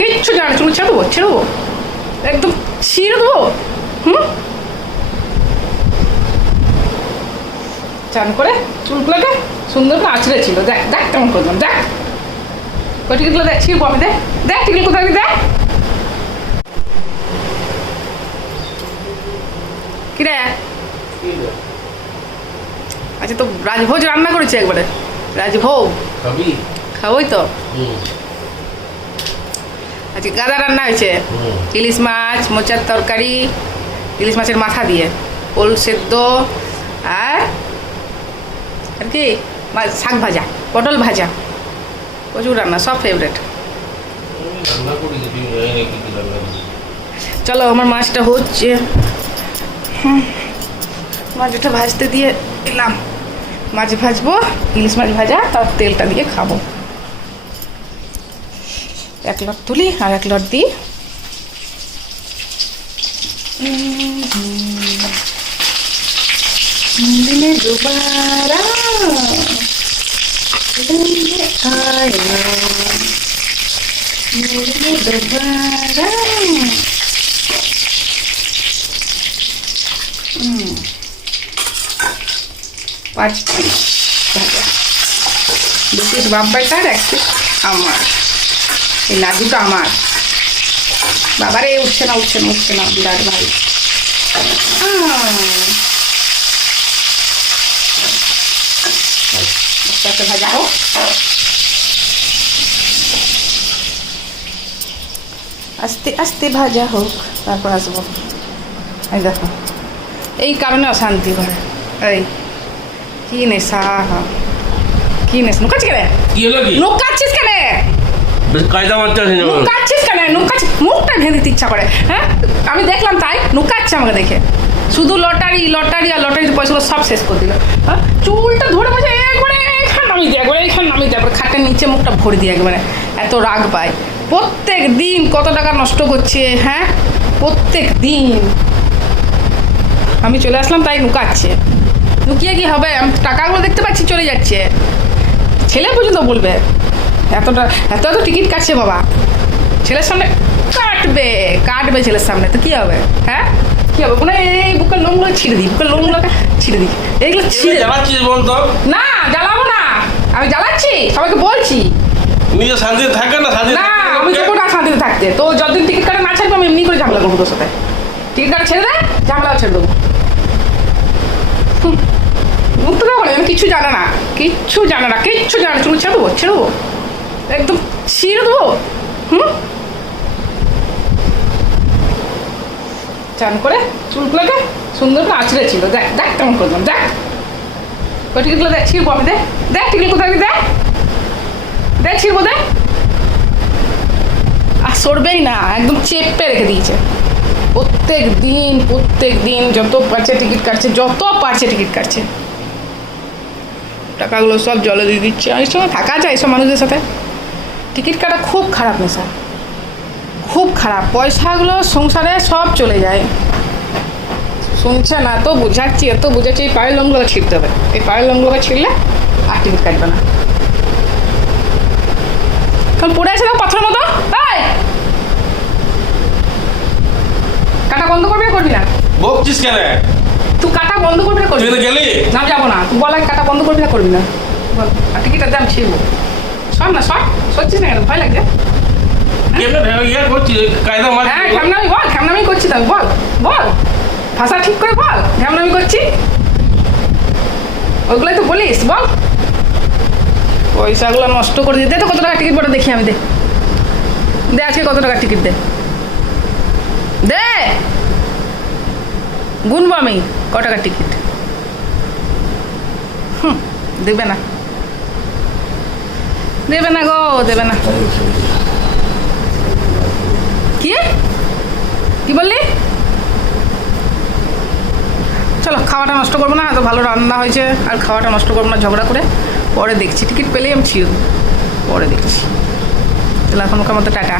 কিচ্ছু জানে চুল ছেড়ে দেবো ছেড়ে দেবো একদম ছিঁড়ে দেবো হুম? চান করে চুলগুলোকে সুন্দর করে আঁচড়ে ছিল। দেখ দেখ কেমন করলাম দেখ। ওই টিকিটগুলো দেখ ছিঁড়বো আমি দেখ। দেখ টিকিট কোথায় দেখ। কিরে? আচ্ছা তো রাজভোজ রান্না করেছে একবারে। রাজভোগ? খাবি? খাবোই তো। হুম। আজকে গাদা রান্না হয়েছে। ইলিশ মাছ, মোচার তরকারি, ইলিশ মাছের মাথা দিয়ে, ওল সেদ্ধ, আর আর কি? শাক ভাজা, পটল ভাজা। প্রচুর রান্না, সব ফেভারেট চলো, আমার মাছটা হচ্ছে। মাছটা ভাজতে দিয়ে এলাম। মাছ ভাজবো, ইলিশ মাছ ভাজা, তার তেলটা দিয়ে খাব। এক লট তুলি আর এক লট দিই। দিনে দুবারা আয়া পাঁচ পিস ভাজা দু পিস বাব্বাইটার এক পিস আমার। এই লাড্ডুটা আমার। বাবারে উঠছে না উঠছে না উঠছে না বিরাট ভাই। আস্তে আস্তে ভাজা হোক আস্তে আস্তে ভাজা হোক তারপর আসব। এই দেখো। এই কারণে অশান্তি করে। এই কি নেশা কি নেশা নুকাচ্ছিস কেন? কি নুকাচ্ছিস কায়দা মারতে আসেনি নুকাচ্ছিস কেন? নুকাচ্ছিস মুখটা দিতে ইচ্ছা করে হ্যাঁ? আমি দেখলাম তাই নুকাচ্ছে আমাকে দেখে। শুধু লটারি লটারি আর লটারির পয়সাগুলো সব শেষ করে দিল হ্যাঁ? চুলটা ধরে বসে একবারে এখানে নামিয়ে দিয়ে একবারে এখানে নামিয়ে দিয়ে একবারে খাটের নিচে মুখটা ভরে দিয়ে একবারে। এত রাগ পায় প্রত্যেক দিন কত টাকা নষ্ট করছে হ্যাঁ? প্রত্যেক দিন। আমি চলে আসলাম তাই নুকাচ্ছে নুকিয়ে কি হবে? আমি টাকাগুলো দেখতে পাচ্ছি চলে যাচ্ছে। ছেলে পর্যন্ত বলবে। এতটা এত এত টিকিট কাটছে বাবা। ছেলের সামনে কাটবে কাটবে ছেলের সামনে তো কি হবে? হ্যাঁ? কি হবে? কোনো এই বুকের লোমগুলো ছিঁড়ে দিই বুকের লোমগুলোকে ছিঁড়ে দিই। এইগুলো ছিঁড়ে জ্বালাচ্ছিস বলতো? না জ্বালাবো না। আমি জ্বালাচ্ছি সবাইকে বলছি। নিজে শান্তিতে থাকে না শান্তিতে না আমি? যাব না শান্তিতে থাকতে। তো যতদিন টিকিট কাটা না ছাড়বো আমি এমনি করে ঝামেলা করব তোর সাথে। টিকিট কাটা ছেড়ে দে ঝামেলাও ছেড়ে দেবো। হুম, মুখ তো আমি কিচ্ছু জানে না কিচ্ছু জানে না কিচ্ছু জানে না। চুল ছেড়ে দেবো ছেড়ে দেবো। একদম ছিঁড়ে দেবো? হুম? চান করে চুলগুলোকে সুন্দর করে আঁচড়ে ছিল। দেখ দেখ কেমন করলাম দেখ। ওই টিকিটগুলো দেখ, ছিড়বো আমি, দেখ। দেখ টিকিট কোথায় দেখ। দেখ, ছিড়বো, দেখ। আর সরবেই না, একদম চেপে রেখে দিয়েছে। প্রত্যেক দিন প্রত্যেক দিন যত পারছে টিকিট কাটছে, যত পারছে টিকিট কাটছে। টাকাগুলো সব জলে দিয়ে দিচ্ছে। সঙ্গে থাকা যায় এইসব মানুষদের সাথে। টিকিট কাটা খুব খারাপ নেশা। খুব খারাপ। পয়সাগুলো সংসারে সব চলে যায়। শুনছে না তো বুঝাচ্ছি এত বুঝাচ্ছি এই পায়ের লোমগুলো ছিঁড়তে হবে। এই পায়ের লোমগুলোকে ছিঁড়লে আর টিকিট কাটবে না। কারণ পড়ে আছে না পাথরের মতো? তাই কাটা বন্ধ করবি না করবি না? বকছিস কেন? তুই কাটা বন্ধ করবি না করবি না? গেলি? না যাব না। তুই বল কাটা বন্ধ করবি না করবি না? টিকিটের দাম ছিড়বো। সর না সর সরছিস না কেন ভয় লাগছে ইয়ে করছিস কায়দা মার হ্যাঁ বল করছি তো বল বল ভাষা ঠিক করে বল করছি ওইগুলোই তো বলিস বল পয়সাগুলো নষ্ট করে দিতে। তো কত টাকা টিকিট পড়ে দেখি আমি দে। দে আজকে কত টাকা টিকিট দে। দে! গুনবো আমি ক টাকার টিকিট হুম দেবে না। দেবে না গো, দেবে না। কি? কি বললি? চলো, খাওয়াটা নষ্ট করব না, এত ভালো রান্না হয়েছে, আর খাওয়াটা নষ্ট করব না, ঝগড়া করে। পরে দেখছি, টিকিট পেলেই আমি ছিল পরে দেখছি। তাহলে এখন মতো টাটা।